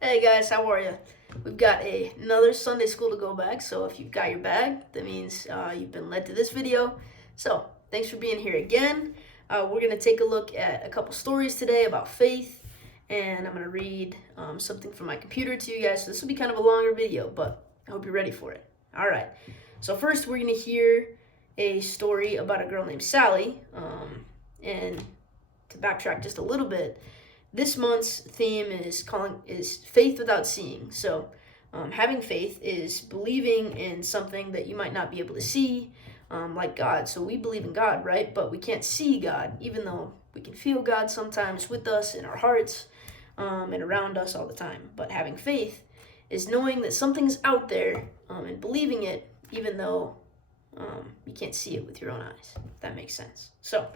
Hey guys, how are you? We've got another Sunday school to go back, so if you've got your bag, that means you've been led to this video. So, thanks for being here again. We're going to take a look at a couple stories today about faith, and I'm going to read something from my computer to you guys. So, this will be kind of a longer video, but I hope you're ready for it. All right, so first we're going to hear a story about a girl named Sally, and to backtrack just a little bit, this month's theme is faith without seeing. So, having faith is believing in something that you might not be able to see, like God. So we believe in God, right? But we can't see God, even though we can feel God sometimes with us in our hearts, and around us all the time. But having faith is knowing that something's out there, and believing it, even though you can't see it with your own eyes. If that makes sense. So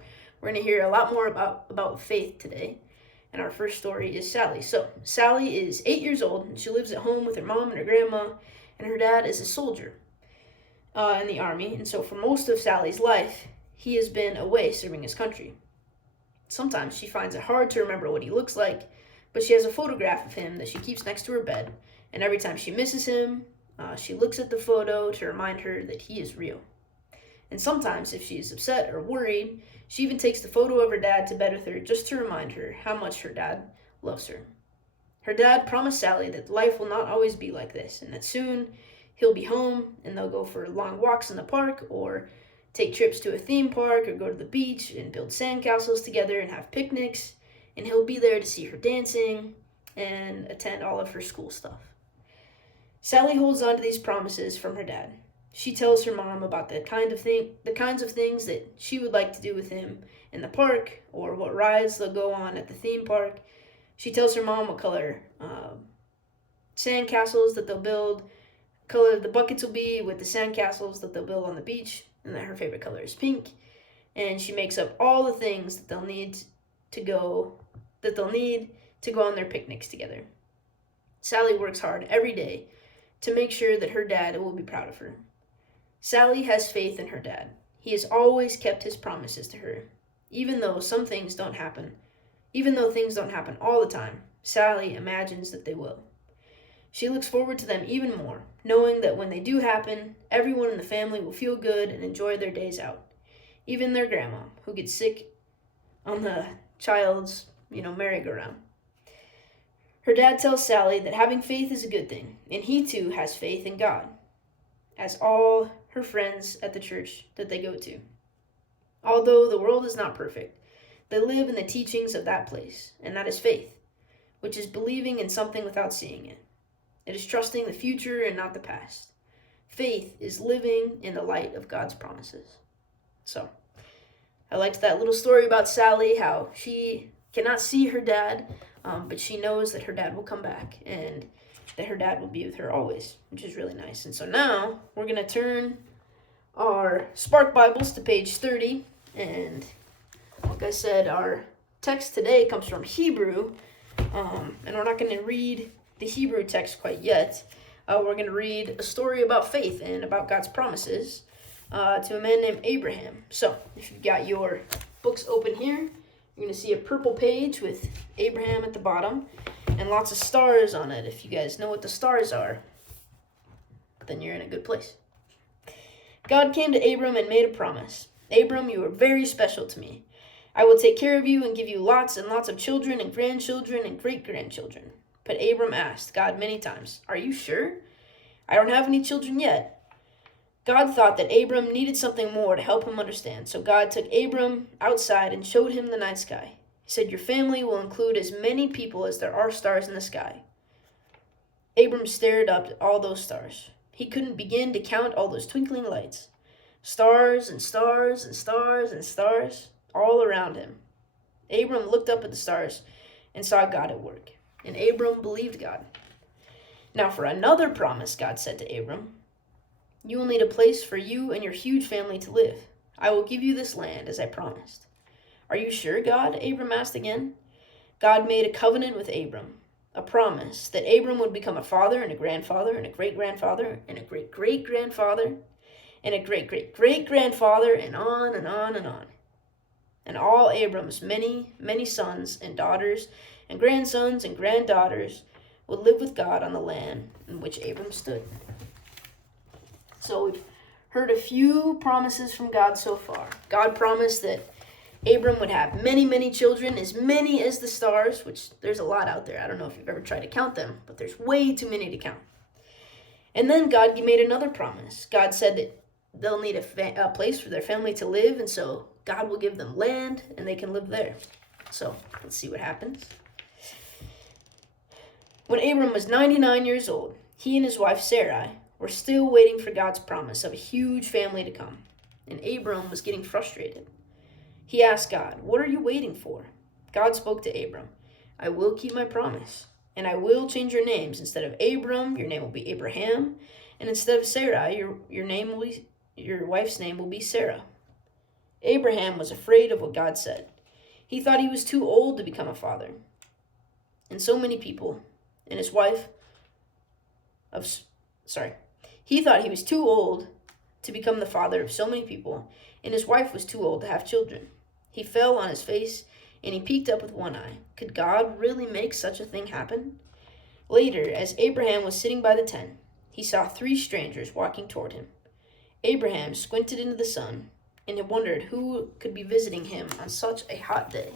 we're going to hear a lot more about faith today. And our first story is Sally. So, Sally is 8 years old, and she lives at home with her mom and her grandma, and her dad is a soldier in the army. And so, for most of Sally's life, he has been away serving his country. Sometimes she finds it hard to remember what he looks like, but she has a photograph of him that she keeps next to her bed, and every time she misses him, she looks at the photo to remind her that he is real. And sometimes, if she is upset or worried, she even takes the photo of her dad to bed with her just to remind her how much her dad loves her. Her dad promised Sally that life will not always be like this, and that soon he'll be home and they'll go for long walks in the park, or take trips to a theme park, or go to the beach and build sandcastles together and have picnics, and he'll be there to see her dancing and attend all of her school stuff. Sally holds on to these promises from her dad. She tells her mom about the kinds of things that she would like to do with him in the park, or what rides they'll go on at the theme park. She tells her mom what color sand castles that they'll build, color the buckets will be with the sand castles that they'll build on the beach, and that her favorite color is pink. And she makes up all the things that they'll need to go on their picnics together. Sally works hard every day to make sure that her dad will be proud of her. Sally has faith in her dad. He has always kept his promises to her. Even though things don't happen all the time, Sally imagines that they will. She looks forward to them even more, knowing that when they do happen, everyone in the family will feel good and enjoy their days out. Even their grandma, who gets sick on the child's, merry-go-round. Her dad tells Sally that having faith is a good thing, and he too has faith in God, as all her friends at the church that they go to. Although the world is not perfect, they live in the teachings of that place, and that is faith, which is believing in something without seeing it. It is trusting the future and not the past. Faith is living in the light of God's promises. So, I liked that little story about Sally, how she cannot see her dad, but she knows that her dad will come back, and that her dad will be with her always, which is really nice. And so now we're going to turn our Spark Bibles to page 30. And like I said, our text today comes from Hebrew. And we're not going to read the Hebrew text quite yet. We're going to read a story about faith and about God's promises to a man named Abraham. So if you've got your books open here, you're going to see a purple page with Abraham at the bottom, and lots of stars on it. If you guys know what the stars are, then you're in a good place. God came to Abram and made a promise. Abram, you are very special to me. I will take care of you and give you lots and lots of children and grandchildren and great-grandchildren. But Abram asked God many times, "Are you sure? I don't have any children yet." God thought that Abram needed something more to help him understand, so God took Abram outside and showed him the night sky. He said, "Your family will include as many people as there are stars in the sky." Abram stared up at all those stars. He couldn't begin to count all those twinkling lights. Stars and stars and stars and stars all around him. Abram looked up at the stars and saw God at work, and Abram believed God. Now for another promise, God said to Abram, "You will need a place for you and your huge family to live. I will give you this land as I promised." "Are you sure, God?" Abram asked again. God made a covenant with Abram, a promise that Abram would become a father and a grandfather and a great-grandfather and a great-great-grandfather and a great-great-great-grandfather, and on and on and on. And all Abram's many, many sons and daughters and grandsons and granddaughters would live with God on the land in which Abram stood. So we've heard a few promises from God so far. God promised that Abram would have many, many children, as many as the stars, which there's a lot out there. I don't know if you've ever tried to count them, but there's way too many to count. And then God made another promise. God said that they'll need a place for their family to live, and so God will give them land, and they can live there. So let's see what happens. When Abram was 99 years old, he and his wife Sarai were still waiting for God's promise of a huge family to come, and Abram was getting frustrated. He asked God, "What are you waiting for?" God spoke to Abram, "I will keep my promise, and I will change your names. Instead of Abram, your name will be Abraham, and instead of Sarai, your wife's name will be Sarah." Abraham was afraid of what God said. He thought he was too old to become a father. And so many people, and his wife he thought he was too old to become the father of so many people, and his wife was too old to have children. He fell on his face, and he peeked up with one eye. Could God really make such a thing happen? Later, as Abraham was sitting by the tent, he saw 3 strangers walking toward him. Abraham squinted into the sun, and he wondered who could be visiting him on such a hot day.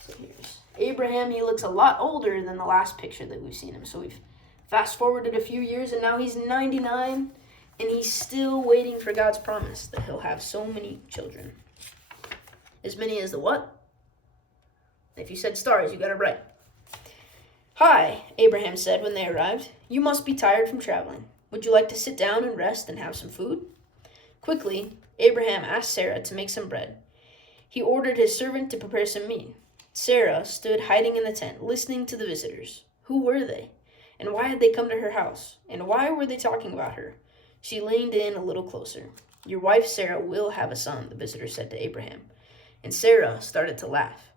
So here's Abraham. He looks a lot older than the last picture that we've seen him. So we've fast forwarded a few years, and now he's 99, and he's still waiting for God's promise that he'll have so many children. As many as the what? If you said stars, you got it right. "Hi," Abraham said when they arrived. "You must be tired from traveling. Would you like to sit down and rest and have some food?" Quickly, Abraham asked Sarah to make some bread. He ordered his servant to prepare some meat. Sarah stood hiding in the tent, listening to the visitors. Who were they? And why had they come to her house? And why were they talking about her? She leaned in a little closer. "Your wife Sarah will have a son," the visitor said to Abraham. And Sarah started to laugh.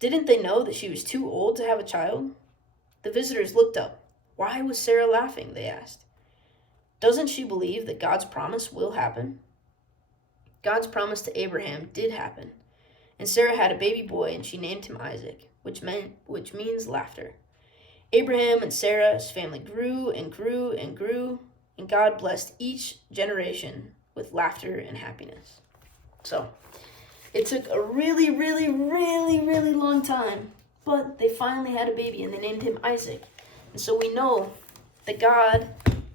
Didn't they know that she was too old to have a child? The visitors looked up. Why was Sarah laughing? They asked. Doesn't she believe that God's promise will happen? God's promise to Abraham did happen. And Sarah had a baby boy, and she named him Isaac, which means laughter. Abraham and Sarah's family grew and grew and grew, and God blessed each generation with laughter and happiness. So, it took a really, really, really, really long time, but they finally had a baby, and they named him Isaac. And so we know that God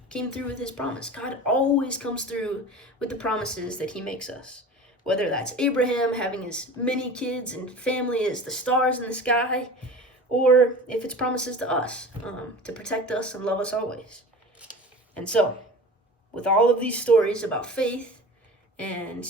came through with his promise. God always comes through with the promises that he makes us. Whether that's Abraham having as many kids and family as the stars in the sky, or if it's promises to us, to protect us and love us always. And so, with all of these stories about faith and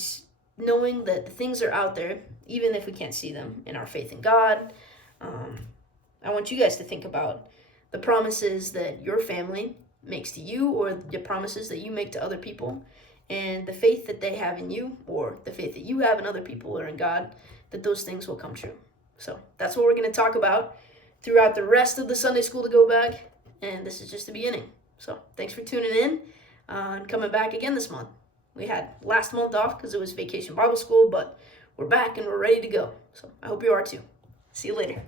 knowing that the things are out there, even if we can't see them, in our faith in God, I want you guys to think about the promises that your family makes to you, or the promises that you make to other people, and the faith that they have in you, or the faith that you have in other people or in God, that those things will come true. So that's what we're going to talk about throughout the rest of the Sunday School to Go Back, and this is just the beginning. So thanks for tuning in and coming back again this month. We had last month off because it was Vacation Bible School, but we're back and we're ready to go. So I hope you are too. See you later.